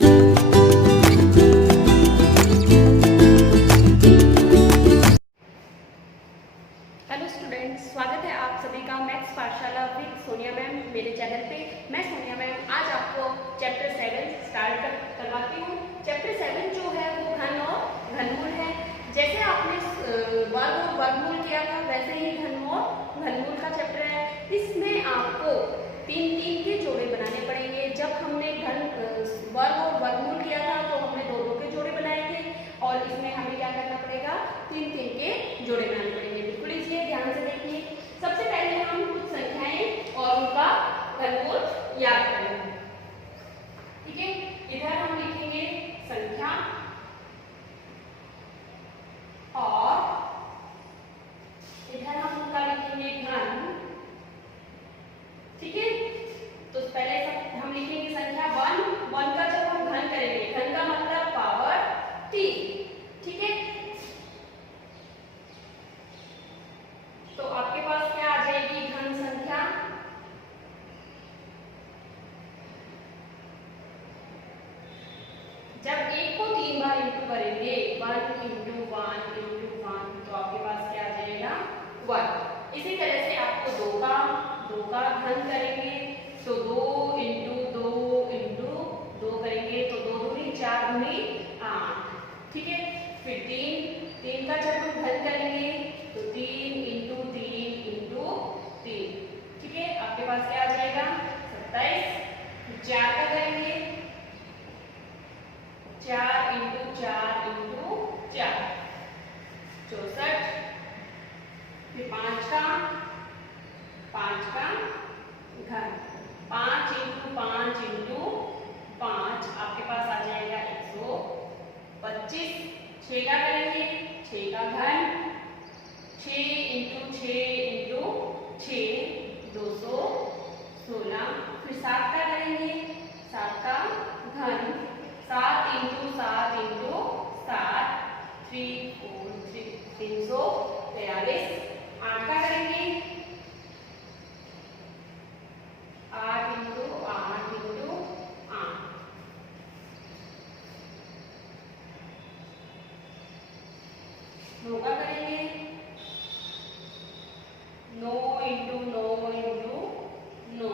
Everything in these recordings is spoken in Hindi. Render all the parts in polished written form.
हेलो स्टूडेंट्स, स्वागत है आप सभी का मैथ्स पाठशाला विद सोनिया मैम मेरे चैनल पे। मैं सोनिया मैम आज आपको चैप्टर 7 स्टार्ट करवाती हूँ। चैप्टर 7 जो है वो घन और घनमूल है। जैसे आपने वर्ग और वर्गमूल किया था वैसे ही घन और घनमूल का चैप्टर है। इसमें आपको तीन तीन के जोड़े बनाने पड़ेंगे। जब हमने वर्ग और वर्गमूल किया था तो हमने दो दो के जोड़े बनाए थे और इसमें हमें क्या करना पड़ेगा, तीन तीन के जोड़े बनाने पड़ेंगे। बिल्कुल इसलिए ध्यान से देखिए। सबसे पहले हम कुछ संख्याएं और उनका घनमूल याद करेंगे। ठीक है, इधर हम लिखेंगे संख्या और इधर हम उनका लिखेंगे घन। ठीक है, तो पहले हम लिखेंगे संख्या 1 का जब हम घन करेंगे, घन का मतलब पावर 3। ठीक है, तो आपके पास क्या आ जाएगी घन संख्या, जब एक को 3 बार इंटू करेंगे 1 इंटू 1 इंटू 1 तो आपके पास क्या आ जाएगा 1। इसी तरह से आपको दो का घन करेंगे तो 2 इंटू 2 करेंगे तो 2 दूनी 4 दूनी 8। ठीक है, फिर 3 का जब हम घन करेंगे तो 3 इंटू 3। ठीक है, आपके पास क्या आ जाएगा 27। 4 का करेंगे 4 इंटू 4 64। फिर 5 का घन 5 इंटू 5 आपके पास आ जाएगा 125। 6 का करेंगे 6 का घन 6 इंटू 6 216। फिर 7 का करेंगे 7 का घन 7 इंटू 7 3 4 343। 8 का करेंगे 8 इंटू 8। 9 का करेंगे 9 इंटू 9।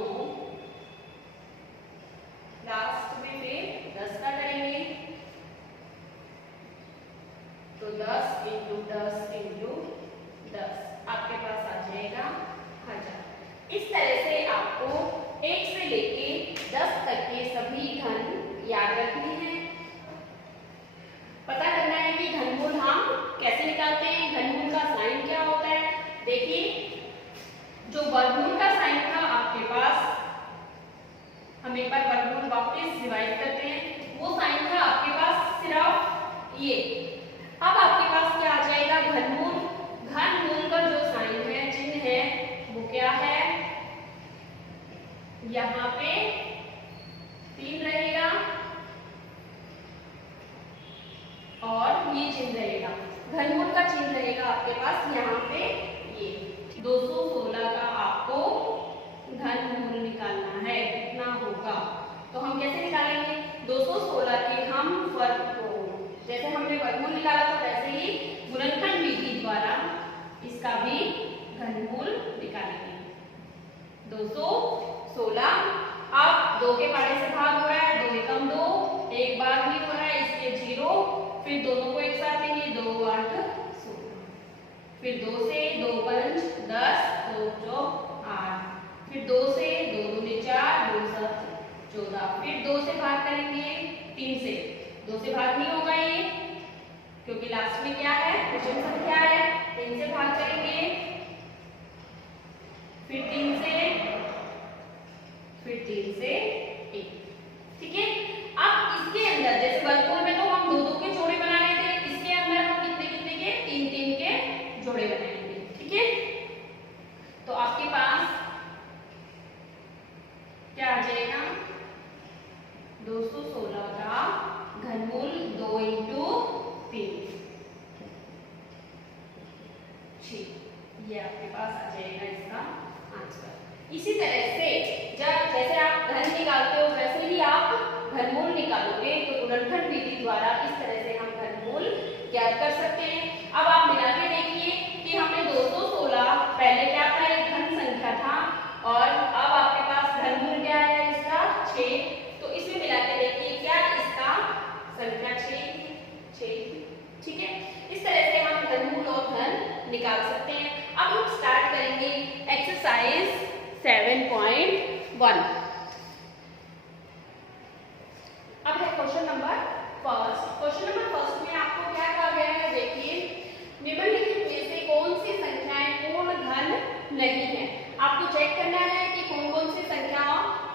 लास्ट में फिर 10 का करेंगे तो 10 इंटू 10 आपके पास आ जाएगा 1000। इस तरह से आपको 1 से लेके 10 तक के सभी घन याद रखने हैं। पता करना है कि घनमूल हम कैसे निकालते हैं, घनमूल का साइन क्या होता है। देखिए, जो वर्गमूल का साइन था आपके पास, हम एक बार वर्गमूल वापस रिवाइज करते हैं। वो साइन था आपके पास सिर्फ ये। अब आपके पास क्या आ जाएगा घनमूल। घनमूल का जो साइन है, चिन्ह है, वो क्या है, यहाँ पे 3 रहेगा और ये चिन्ह रहेगा। घनमूल का चिन्ह रहेगा आपके पास यहाँ पे ये 216 का आपको घनमूल निकालना है, कितना होगा। तो हम कैसे निकालेंगे 216 के हम वर्ग को, जैसे हमने वर्गमूल निकाला था वैसे ही गुणनखंड विधि द्वारा इसका भी घनमूल निकालेंगे। 216 अब 2 के पाड़े से भाग हो रहा है, 2 एकम 2, एक बार भी हो रहा है इसलिए 0। फिर दोनों को एक साथ लेंगे 2 8 16। फिर 2 से 2 पंच 10 2 चौक 8। फिर 2 से 2 दूनी 4 2 7 14। फिर 2 से भाग करेंगे 3 से, 2 से भाग नहीं होगा ये क्योंकि लास्ट में क्या है विषम संख्या है। 3 से भाग करेंगे फिर 3 से 1। ठीक है, अब इसके अंदर जैसे वर्गमूल में तो हम 2 के जोड़े बना रहे थे, इसके अंदर हम कितने के 3 के जोड़े बनाएंगे। ठीक है, तो आपके पास क्या आ जाएगा 216 का घनमूल 2 इंटू 3 6। ये आपके पास आ जाएगा इसका आंसर। इसी तरह से जब जैसे आप घन निकालते हो वैसे ही आप घनमूल निकाल निकालोगे तो गुणनखंड विधि द्वारा इस तरह से हम घनमूल ज्ञात कर सकते हैं। अब आप मिला के देखिए कि हमने 216 पहले क्या था, एक घन संख्या था, और अब आपके पास घनमूल क्या है इसका 6। तो इसमें मिला के देखिए क्या इसका संख्या 6, ठीक है। इस तरह से हम घनमूल और घन निकाल सकते हैं। अब हम स्टार्ट करेंगे एक्सरसाइज 7.1। अब है question number first. Question number first में आपको क्या कहा गया है, देखिए निम्नलिखित में से कौन सी संख्याएं पूर्ण घन नहीं है। आपको चेक करना है कि कौन कौन सी संख्या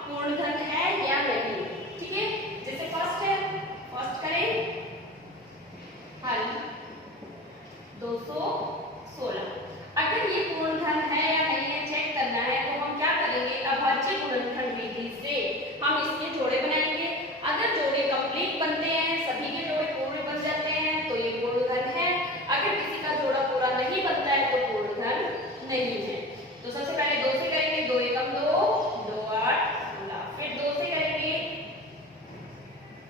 पूर्ण घन है या नहीं, ठीक है। जैसे फर्स्ट है, फर्स्ट करें हल 216। अगर ये पूर्ण घन है या नहीं है चेक करना है तो हम क्या करेंगे, अभाज्य गुणनखंड विधि से हम इसके जोड़े बनाएंगे। अगर जोड़े कंप्लीट बनते हैं, सभी के जोड़े पूर्ण बन जाते हैं तो ये पूर्ण घन है। अगर किसी का जोड़ा पूरा नहीं बनता है तो पूर्ण घन नहीं है। तो सबसे पहले 2 से करेंगे, 2 एकम 2, 2 8 16। फिर 2 से करेंगे,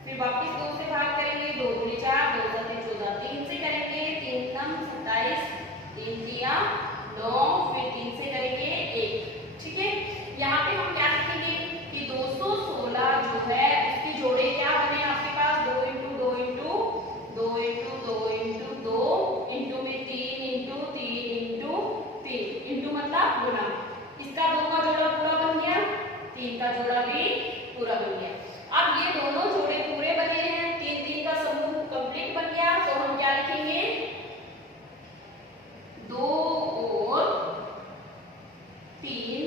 फिर वापस 2 से भाग करेंगे, 2 दूनी 4, 2 7 14। 3 से करेंगे, 3 कम 27, 3 दिया 9, फिर 3 से करेंगे 1, ठीक है। यहाँ पे हम क्या लिखेंगे कि 216 जो है उसके जोड़े क्या बने आपके पास, 2 into 2 into 2 into 2 into 2 into में 3 इंटू 3 इंटू 3 इंटू मतलब गुना। इसका 2 का जोड़ा पूरा बन गया, 3 का जोड़ा भी पूरा बन गया। अब ये दोनों जोड़े पूरे बने हैं, 3 3 का समूह कंप्लीट बन गया। तो हम क्या लिखेंगे, 2 और 3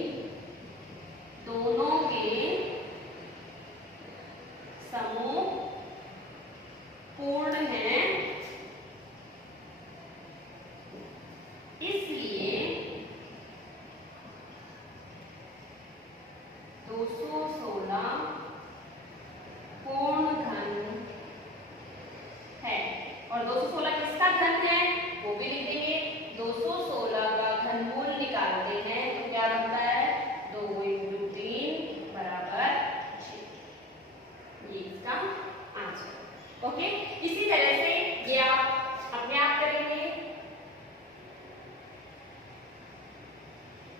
दोनों के समूह पूर्ण हैं, इसलिए 216 पूर्ण घन है। और 216 किसका घन है वो भी लिख देंगे। 216 का घनमूल निकालते हैं तो क्या बनता है, 2 इंटू 3 बराबर 6। ये इसका आंसर, ओके। इसी तरह से ये आप अपने आप करेंगे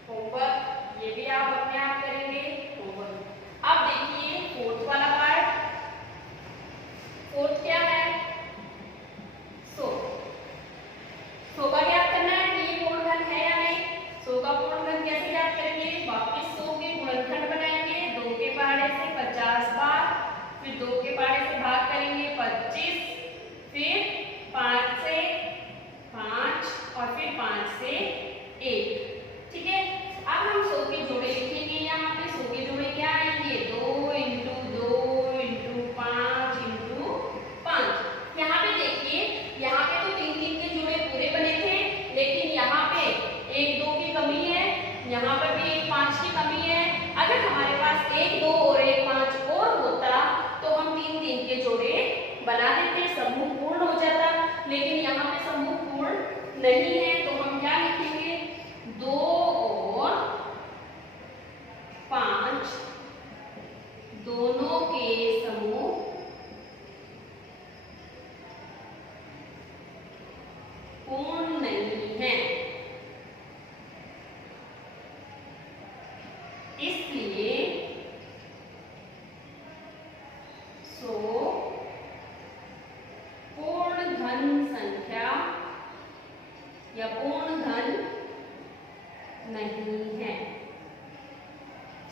होमवर्क, ये भी आप अपने आप करेंगे होमवर्क। अब देखिए फोर्थ वाला पार्ट। फोर्थ क्या है, सो का ज्ञात करना है कि ये पूर्ण घन है या नहीं। 100 का पूर्ण घन कैसे ज्ञात करेंगे, वापस 100 के गुणनखंड बनाएंगे, 2 के पहाड़े से 50 बार, फिर 2 के पहाड़े से भाग करेंगे 25, फिर 5 से 5 और फिर 5 से 1, ठीक है। अब हम 100 के जोड़े लिखेंगे। यहाँ पे 100 के जोड़े क्या आएंगे, 2 इंटू 2 इंटू 5 इंटू 5। यहाँ पे देखिए, यहाँ पे तो 3 3 के जोड़े पूरे बने थे, लेकिन यहाँ पे 1 2 की कमी है, यहाँ पर भी 1 5 की कमी है। अगर हमारे पास 1 2 और 1 5 और होता तो हम 3 3 के जोड़े बना देते, समूह पूर्ण हो जाता। लेकिन यहाँ पे समूह पूर्ण नहीं है तो हम क्या लिखेंगे, 2 और 5 दोनों के समूह पूर्ण नहीं है, इसलिए 100 पूर्ण घन संख्या या पूर्ण घन नहीं है,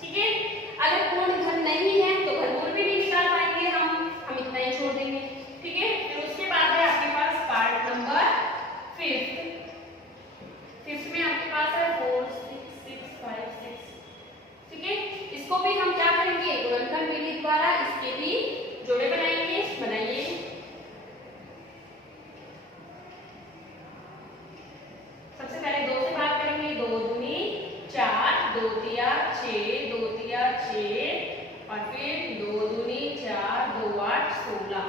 ठीक है। अगर पूर्ण घन नहीं है तो घनमूल भी नहीं निकाल पाएंगे हम इतना ही छोड़ देंगे, ठीक है। फिर उसके बाद है आपके पास पार्ट नंबर 5th में आपके पास है 4 6 6 5 6, ठीक है। इसको भी हम क्या करेंगे, गुणनखंड विधि द्वारा इसके भी जोड़े बनाएंगे। बनाइए, सबसे पहले 2 से भाग करेंगे, 2 दूनी 4, 2 तिया 6, 2 तिया 6 और फिर 2 दूनी 4, 2 8 16।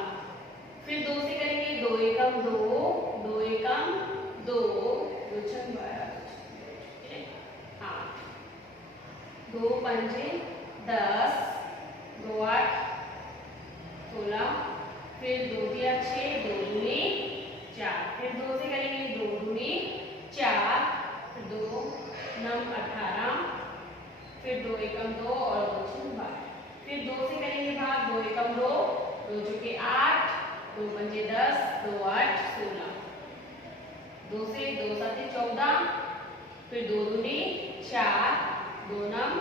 फिर 2 से करेंगे, 2 एकम 2, 2 एकम 2, 2 छक 12, 2 पंजे 10, 2 8 16, फिर 2 दिया 6, 2 दूनी 4, फिर 2 से करेंगे 2 दूनी 4, फिर 2 नम 18, फिर 2 एकम 2 और 2 छम 12, फिर 2 से करेंगे भाग 2 एकम 2, 2 चौके 8, 2 पंजे 10, 2 8 16, 2 से 2 7 14, फिर 2 दूनी 4, 2 नम,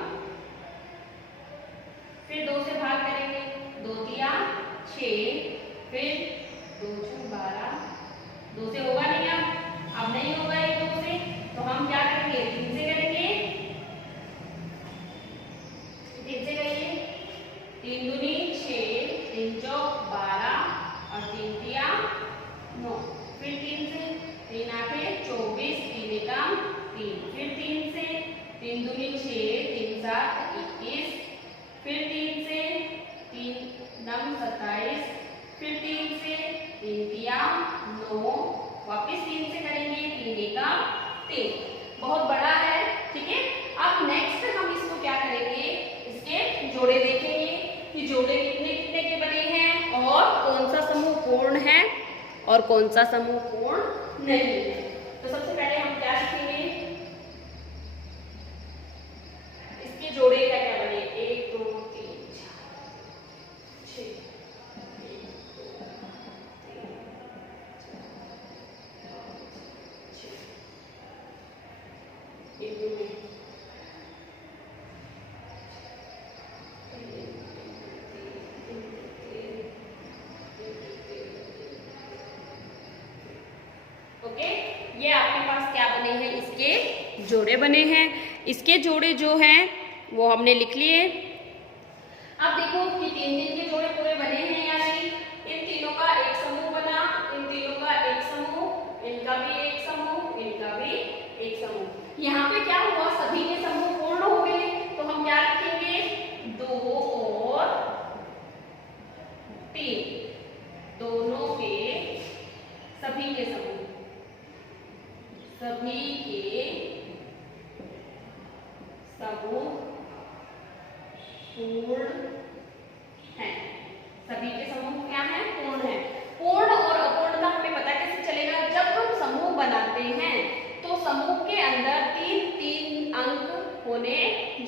फिर 2 से भाग करेंगे 2 दिया 6, फिर 2 छम 12, 2 से होगा नहीं, अब नहीं होगा ये 2 से, तो हम क्या करेंगे 3 से करेंगे, 3 से करिए 3 दूनी 6, 3 चौक 12 और 3 दिया 9, फिर 3 से 3 8 24, 3 एकम 3, फिर 3 से 3 दूनी 6, 3 7 21, फिर 3 से 3 नम 27, फिर 3 से 3 दिया 9, वापिस 3 से करेंगे 3 एकम 3, बहुत बड़ा है, ठीक है। अब नेक्स्ट हम इसको क्या करेंगे, इसके जोड़े देखेंगे कि जोड़े कितने कितने के बने हैं और कौन सा समूह पूर्ण है और कौन सा समूह पूर्ण नहीं है। तो सबसे पहले हम क्या सीखेंगे, इसके जोड़े क्या क्या बने, 1 2 3 4 6, 1 2 3 4 5 6, 1 2 3 ओके, ये आपके पास क्या बने हैं, इसके जोड़े बने हैं। इसके जोड़े जो हैं वो हमने लिख लिए। अब देखो कि 3 के जोड़े पूरे बने हैं या नहीं, इन तीनों का एक समूह बना, इन तीनों का एक समूह, इनका भी एक समूह, इनका भी एक समूह। यहाँ पे क्या हुआ, सभी के समूह पूर्ण हो गए, तो हम क्या लिखेंगे 2 और 3, दोनों के सभी के समूह, सभी के समूह पूर्ण है, सभी के समूह क्या है, पूर्ण है। पूर्ण और अपूर्ण का हमें पता कैसे चलेगा, जब हम समूह बनाते हैं तो समूह के अंदर 3 अंक होने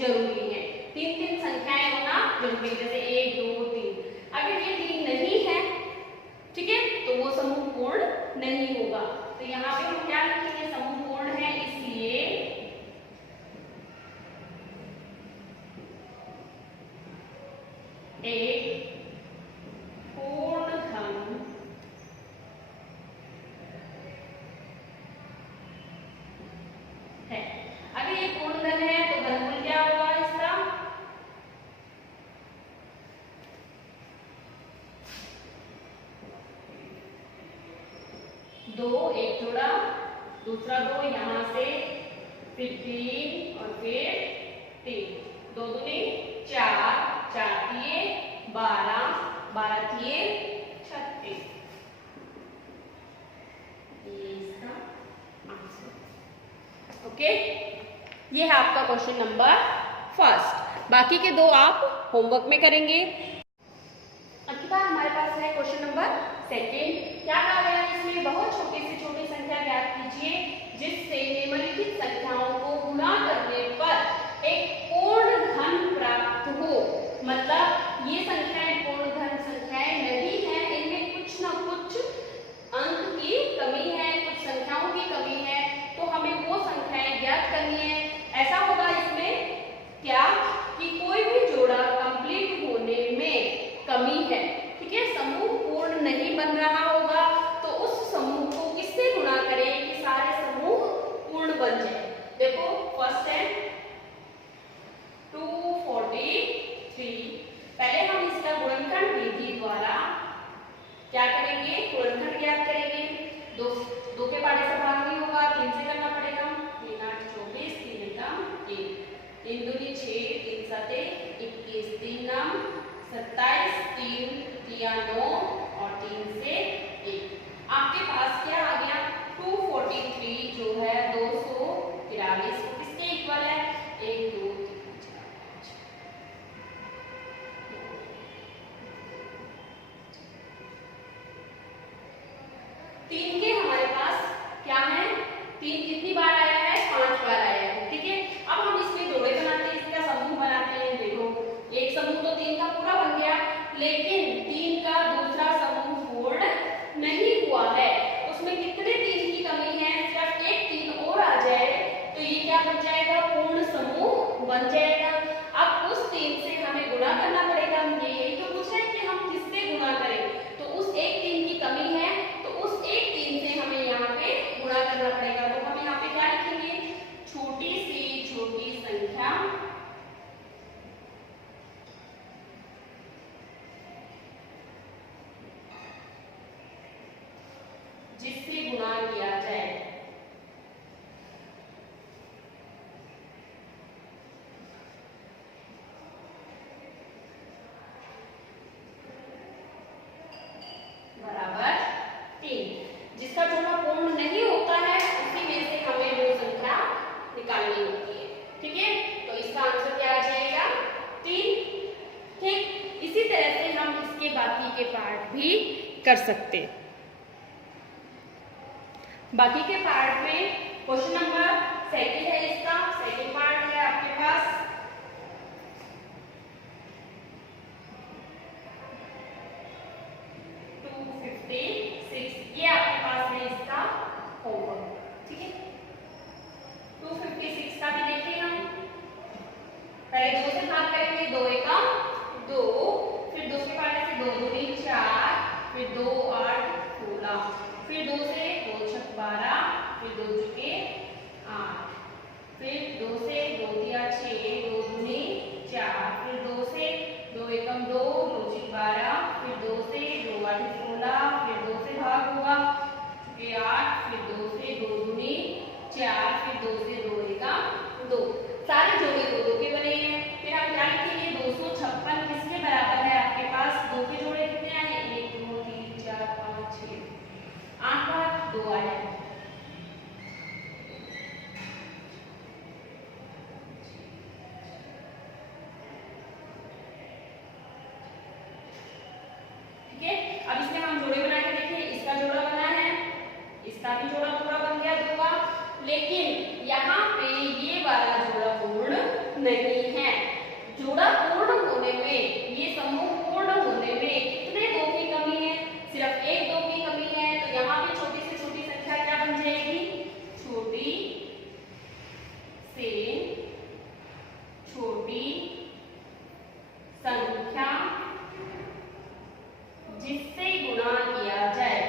जरूरी है, 3 संख्याएं होना जरूरी है, जैसे 1 2 3। अगर ये 3 नहीं है, ठीक है, तो वो समूह पूर्ण नहीं होगा। तो यहाँ पे हम क्या लिखेंगे, समूह पूर्ण है इसलिए एक पूर्ण घन है। अगर ये पूर्ण घन है तो घनमूल क्या होगा इसका, 2 एक जोड़ा, दूसरा 2 यहाँ से, फिर 3 और फिर 3, 2 दूनी 4, 4 दिए 12, 12 दिए 36, ये इसका आंसर। ओके, ये है आपका क्वेश्चन नंबर फर्स्ट। बाकी के 2 आप होमवर्क में करेंगे। अब की बार हमारे पास है क्वेश्चन नंबर सेकेंड। क्या कहा गया है इसमें, बहुत छोटी से छोटी संख्या ज्ञात कीजिए जिससे निम्नलिखित संख्याओं को गुणा करने पर एक पूर्ण घन प्राप्त हो। मतलब ये संख्याएं पूर्ण घन संख्याएं नहीं है, इनमें कुछ ना कुछ अंक की कमी है, कुछ संख्याओं की कमी है, तो हमें वो संख्याएं ज्ञात करनी है। ऐसा होगा इसमें क्या कि कोई भी जोड़ा कंप्लीट होने में कमी है, ठीक है, समूह पूर्ण नहीं बन रहा होगा, तो उस समूह को किससे गुणा करें कि सारे समूह पूर्ण बन जाए। देखो फर्स्ट है 243, पहले हम इसका गुणनखंड विधि द्वारा क्या करेंगे, गुणनखंड ज्ञात करेंगे। 2 के पाड़े से भाग नहीं होगा, 3 से करना पड़ेगा, 3 8 24, 3 एकम 1, 3 दूनी 6, 3 7 21, 3 नम 27, 3 3 9 और 3 से 1। आपके पास क्या आ गया, 243 जो है 243 को किसके इक्वल है, 1 2 3 4 5 तीन के हमारे पास क्या है, तीन कितनी बार आया है, 5 बार आया है। ठीक है, अब हम इसमें जोड़े बनाते हैं, इसका समूह बनाते हैं। देखो एक समूह तो तीन का पूरा बन गया, लेकिन तीन का दूसरा समूह पूर्ण नहीं हुआ है। उसमें कितने तीन की कमी है, सिर्फ एक तीन और आ जाए तो ये क्या बन जाएगा, पूर्ण समूह बन जाएगा। अब उस तीन से हमें गुणा करना पड़ेगा। यही तो पूछ रहे हैं कि हम किससे गुणा करें, तो उस एक तीन की कमी है तो उस एक तीन से हमें यहाँ पे गुणा करना पड़ेगा। तो हम यहाँ पे क्या लिखेंगे, छोटी से छोटी संख्या जिससे गुणा किया जाए। बराबर 3। जिसका जोड़ा पूर्ण नहीं होता है उसी में से हमें वो संख्या निकालनी होती है। ठीक है, तो इसका आंसर क्या आ जाएगा, 3। ठीक, इसी तरह से हम इसके बाकी के पार्ट भी कर सकते हैं। बाकी के पार्ट में क्वेश्चन नंबर 2 है, इसका सेकंड पार्ट है आपके पास। ये आपके पास है इसका होमवर्क। ठीक है, 256 का भी देखें हम। पहले 2 से भाग करेंगे, 2 एकम 2, फिर 2 के पार्ट से 2 दूनी 4, फिर 2 8 16, फिर 2 से 2 छक 12, फिर 2 चुके 8, फिर 2 से 2 दिया 6, 2 दूनी 4, फिर 2 से 2 एकम 2, 2 छक 12, फिर 2 से 2 8 16, फिर 2 से भाग हुआ चुके 8, फिर 2 से 2 दूनी 4, फिर 2 से 2 एकम 2। सारे जोड़े 2 के बने हैं। फिर हम क्या लिखेंगे, 256 किसके बराबर है, आपके पास 2 के जोड़े कितने आए, 1 2 3 4 5 6, 8 बार 2 आए। ठीक है, अब इसमें हम जोड़े बना के देखिए। इसका जोड़ा बना है, इसका भी जोड़ा पूरा बन गया 2 का, लेकिन यहाँ पे ये वाला जोड़ा पूर्ण नहीं है। जोड़ा पूर्ण होने में, ये समूह पूर्ण होने में कितने 2 की कमी है, सिर्फ एक 2 की कमी है। तो यहाँ पे छोटी से छोटी संख्या क्या बन जाएगी, छोटी से छोटी संख्या जिससे गुणा किया जाए।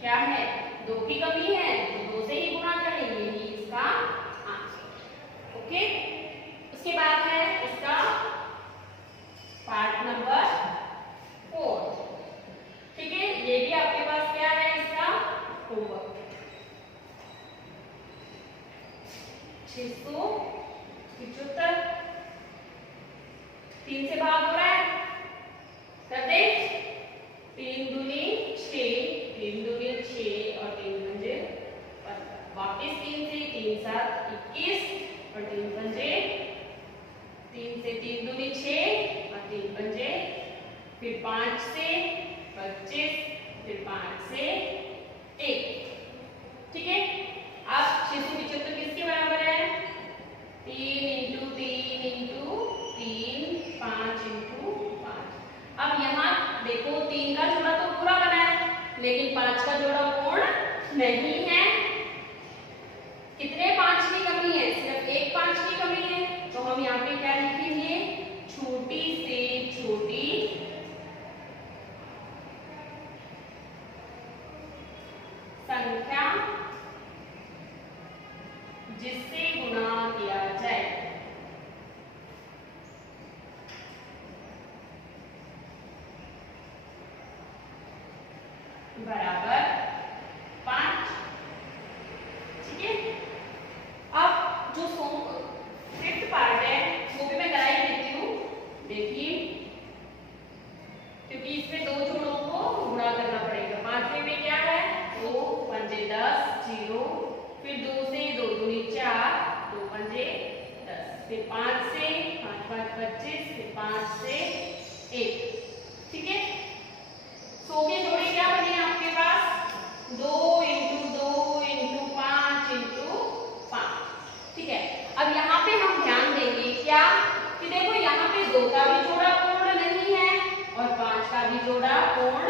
क्या है, 2 की कमी है तो 2 से ही गुणा करेंगे, यही इसका आंसर। ओके, उसके बाद है इसका पार्ट नंबर 4। ठीक है, ये भी आपके पास क्या है, इसका होमवर्क। 675 3 से भाग हो रहा है, कर दे। 3 दूनी 6, 3 दूनी 6 और 3 पंजे 15, वापिस 3 से 3 7 21 और 3 पंजे 3 से 3 दूनी 6 और 3 पंजे, फिर 5 से 25, फिर 5 से 1। ठीक है, अब 675 किसके बराबर है, 3 इंटू 3 इंटू 3, 5 इंटू 5। अब यहाँ देखो 3 का जोड़ा तो पूरा बना है, लेकिन 5 का जोड़ा पूर्ण नहीं है। कितने 5 की कमी है, सिर्फ एक 5 की कमी है। तो हम यहाँ पे क्या लिखेंगे, छोटी से छोटी संख्या जिससे गुणा किया जाए। बराबर 5। ठीक है, अब जो 5th पार्ट है वो भी मैं करा ही देती हूँ। देखिए, क्योंकि इसमें 2 जोड़ों को गुणा करना पड़ेगा। 5वें में क्या है, 2 पंजे 10 0, फिर 2 से 2 दूनी 4, 25, फिर 5 से 1, ठीक है। 100 के जोड़े क्या बने आपके पास? 2 × 2 × 5 × 5, ठीक है। अब यहाँ पे हम ध्यान देंगे क्या कि देखो यहाँ पे 2 का भी जोड़ा पूर्ण नहीं है और 5 का भी जोड़ा पूर्ण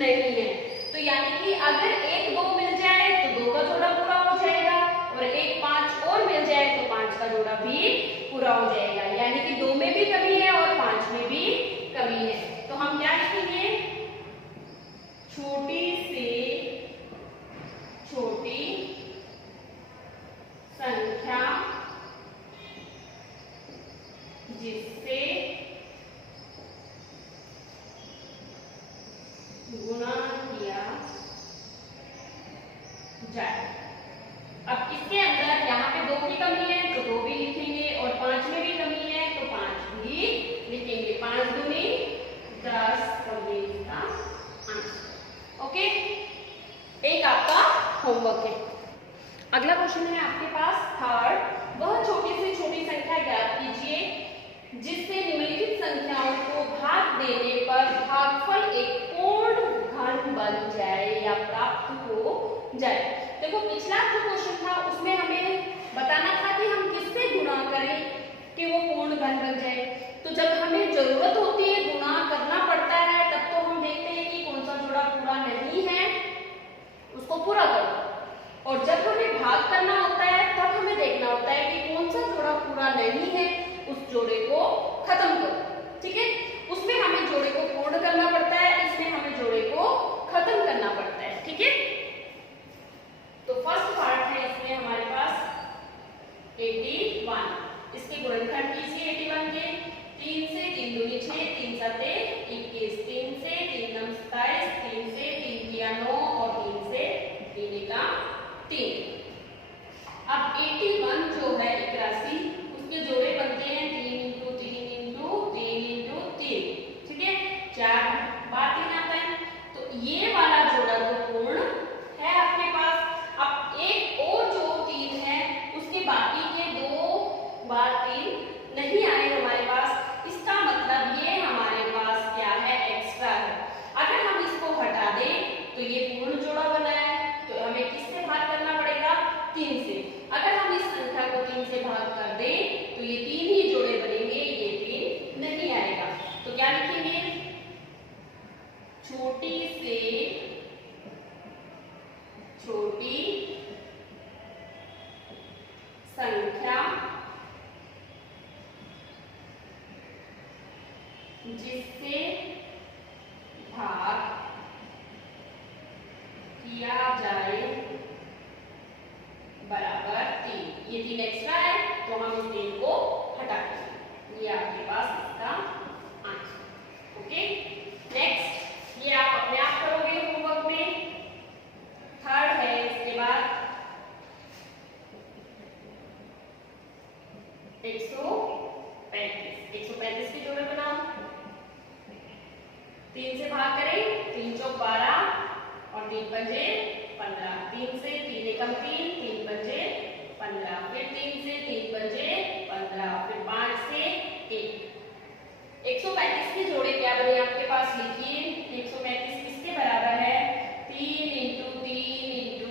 नहीं है, तो यानी कि अगर 1 2 मिल जाए तो 2 का जोड़ा पूरा हो जाएगा और 1 5 और मिल जाए तो 5 का जोड़ा भी पूरा हो जाएगा, यानी कि 2 में भी कमी है और 5 में भी कमी है। तो हम क्या लिखेंगे? छोटी से छोटी संख्या जिससे गुणा किया जाए। अब इसके अंदर यहाँ पे 2 की कमी है तो 2 भी लिखेंगे और 5 में भी कमी है तो 5 भी लिखेंगे। 5 दूनी 10 और ये इसका आंसर। ओके, एक आपका होमवर्क है। अगला क्वेश्चन है आपके पास थर्ड, वह छोटी से छोटी संख्या ज्ञात कीजिए जिससे निम्नलिखित संख्याओं को भाग देने पर भागफल एक पूर्ण घन बन जाए या प्राप्त हो जाए। देखो पिछला जो क्वेश्चन था उसमें हमें बताना था कि हम किससे गुणा करें कि वो पूर्ण घन बन जाए। तो जब हमें जरूरत होती है गुणा करना पड़ता है तब तो हम देखते हैं कि कौन सा जोड़ा पूरा नहीं है उसको पूरा करो, और जब हमें भाग करना होता है तब हमें देखना होता है कि कौन सा जोड़ा पूरा नहीं है उस जोड़े को खत्म करो, ठीक है। उसमें हमें जोड़े को पूर्ण करना पड़ता है, इसमें हमें जोड़े को खत्म करना पड़ता है, ठीक है। तो फर्स्ट पार्ट है इसमें हमारे पास 81, इसके गुणनखंड कीजिए 81 के। 3 से 3 दूनी 6, 3 सते 21, 3 से 3 नम 27, 3 से 3 किया 9 और 3 से 3 एका 3। अब 81 जो है एक राशि उसके जोड़े बनते हैं 3 × 3 × 3 × 3, ठीक है। 4 बार 3 आता है, तो ये वाला जोड़ा जो पूर्ण है आपके पास। अब एक और जो 3 है उसके बाकी के 2 बार 3 नहीं आए हमारे पास, इसका मतलब ये हमारे पास क्या है? एक्स्ट्रा है। अगर हम इसको हटा दें तो ये पूर्ण जोड़ा बना है, तो हमें किससे भाग करना पड़ेगा? 3 से। अगर हम इस संख्या को 3 से भाग कर दें तो ये 3 ही जोड़े बनेंगे, ये 3 नहीं आएगा। तो क्या लिखेंगे? छोटी से छोटी संख्या जिससे भाग किया जाए बराबर 3। ये 3 एक्स्ट्रा है तो हम इस 3 को हटा देंगे। ये आपके पास इसका आंसर। ओके, नेक्स्ट ये आप अपने आप करोगे होमवर्क में। थर्ड है इसके बाद 135 के जोड़े बनाओ। 3 से भाग करें, 3 चौक 12 और 3 पंजे 15। 3 से 3 एकम 3, 3 पंजे 15, फिर 3 से 3 पंजे 15, फिर 5 से 1। 135 के जोड़े क्या बने आपके पास? लिखिए 135 किसके बराबर है? 3 × 3 ×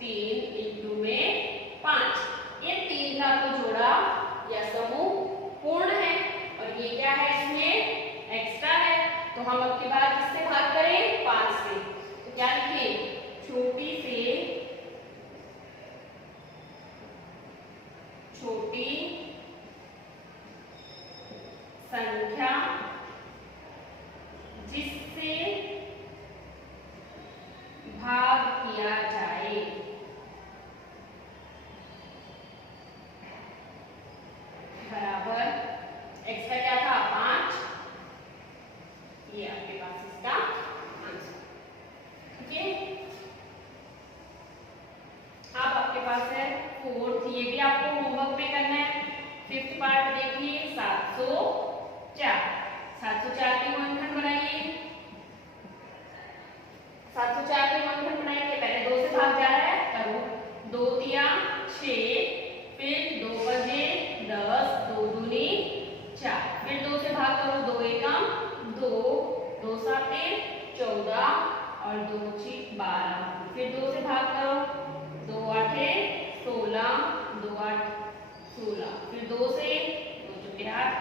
3 × में 5। ये 3 का तो जोड़ा या समूह पूर्ण है और ये क्या है? इसमें एक्स्ट्रा है, तो हम अब की बार किससे भाग करें? 5 से। तो क्या लिखें? छोटी से छोटी संख्या जिससे भाग किया जाए बराबर एक्स्ट्रा क्या था? 5। ये आपके पास इसका आंसर, ठीक है। अब आपके पास है 4th, ये भी आपको होमवर्क में करना है। 5th पार्ट देखिए 704। 704 के गुणनखंड बनाइए। 704 के गुणनखंड बनाएंगे, पहले 2 से भाग जा रहा है करो। 2 तिया 6, फिर 2 पंजे 10, 2 दूनी 4, साते 14 और 2 6 12। फिर 2 से भाग करो, 2 आठे 16, 2 8 16। फिर 2 से 2 चौके 8,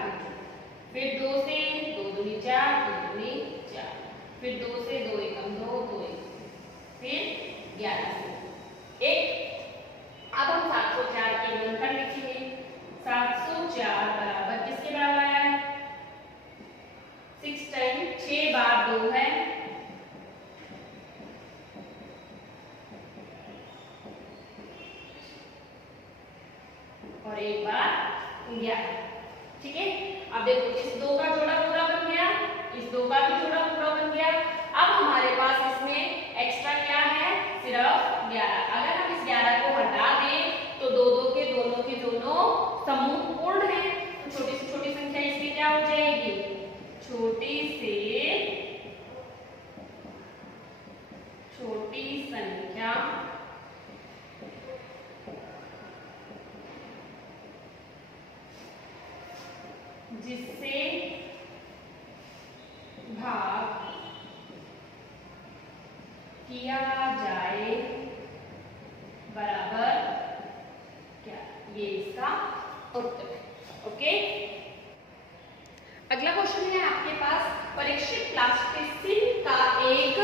फिर 2 से 2 दूनी 4, 2 दूनी 4। फिर 2 से 2 एकम 2, 2 एकम, फिर 11 से 1। अब हम 704 के गुणनखंड लिखेंगे। 704 बराबर किसके बराबर आया है? 6 टाइम 6 बार 2 है, और 1 बार 11। ठीक है, अब देखो इस 2 का जोड़ा पूरा बन गया, इस 2 का भी जोड़ा पूरा बन गया। अब हमारे पास इसमें एक्स्ट्रा क्या है? सिर्फ 11। अगर हम इस 11 को हटा दें तो 2 2 के दोनों समूह पूर्ण है। तो छोटी से छोटी संख्या इसमें क्या हो जाएगी? छोटी से छोटी संख्या जिससे भाग किया जाए बराबर क्या? ये इसका उत्तर है। ओके, अगला क्वेश्चन है आपके पास, परीक्षित प्लास्टिसिन का एक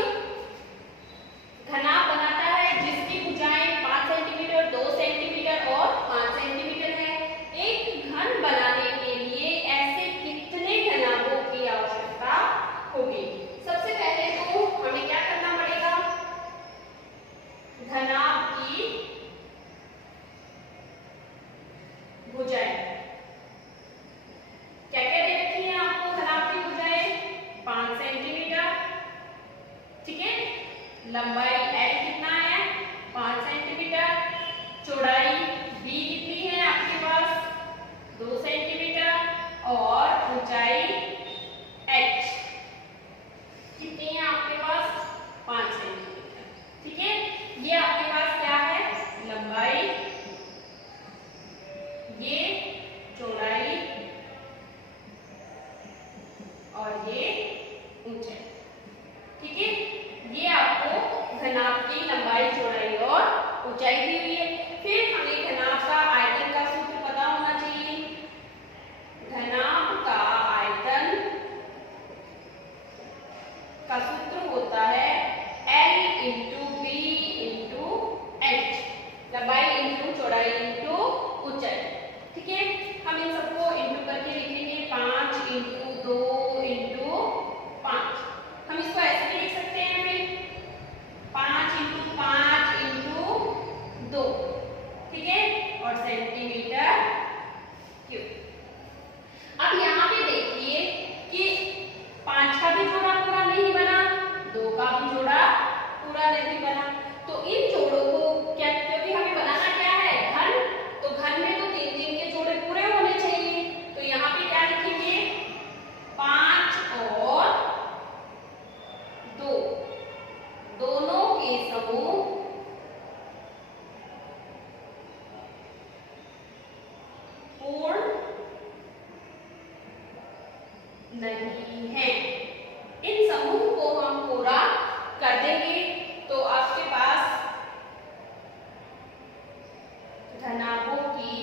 घनाभ बनाता है जिसकी भुजाएं 5 सेंटीमीटर, 2 सेंटीमीटर और 5 सेंटीमीटर है। एक घन बनाने के लिए ऐसे कितने घनाभों की आवश्यकता होगी? सबसे पहले तो हमें क्या करना पड़ेगा? घनाभ की भुजाएं क्या क्या दे रखी है आपको? घनाभ की भुजाएं 5 सेंटीमीटर, ठीक है। लंबाई L कितना है? 5 सेंटीमीटर। चौड़ाई B कितनी है आपके पास? 2 सेंटीमीटर। और ऊंचाई H कितनी है आपके पास? 5 सेंटीमीटर, ठीक है। ये आपके पास क्या है? लंबाई, ये चौड़ाई और ये ऊंचाई, ठीक है। ये आपको घनाभ की लंबाई, चौड़ाई और ऊंचाई दी हुई है। फिर हमें घनाभ का आयतन का सूत्र पता होना चाहिए। घनाभ का आयतन का सूत्र होता है L into B into H, लंबाई इंटू चौड़ाई इंटू ऊंचाई, ठीक है। हम इन सबको इंटू करके लिखेंगे 5 इंटू 2 इंटू 5। हम इसको ऐसे भी लिख सकते हैं, फिर 5 इंटू 5 इंटू 2, ठीक है, और सेंटीमीटर क्यूब। अब यहाँ पे देखिए कि 5 का भी जोड़ा पूरा नहीं बना, 2 का भी जोड़ा पूरा नहीं बना। तो इन जोड़ों को क्या, क्योंकि हमें बनाना क्या है? घन। तो घन में तो 3 3 के जोड़े पूरे होने चाहिए। तो यहाँ पे क्या लिखेंगे? 5 और 2 दोनों के समूह पूर्ण नहीं है। इन समूह को हम पूरा कर देंगे तो आपके पास घनाभों की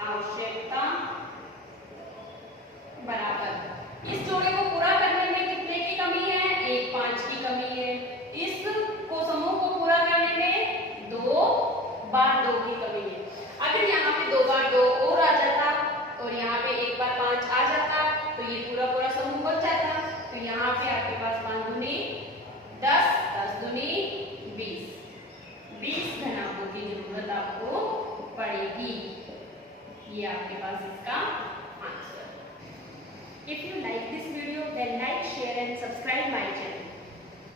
आवश्यकता बराबर, इस जोड़े को पूरा करने में कितने की कमी है? 1 5 की कमी है। इस को समूह को पूरा करने में 2 बार 2 की कमी है। अगर यहाँ पे 2 बार 2 और आ जाता और यहाँ पे 1 बार 5 आ जाता तो ये पूरा पूरा समूह बच जाता। तो यहाँ पे आपके पास 5 दूनी 10, 10 दूनी 20, 20 घनाभों की जरूरत आपको पड़ेगी। ये आपके पास इसका answer. If you like this video, then like, share and subscribe my channel.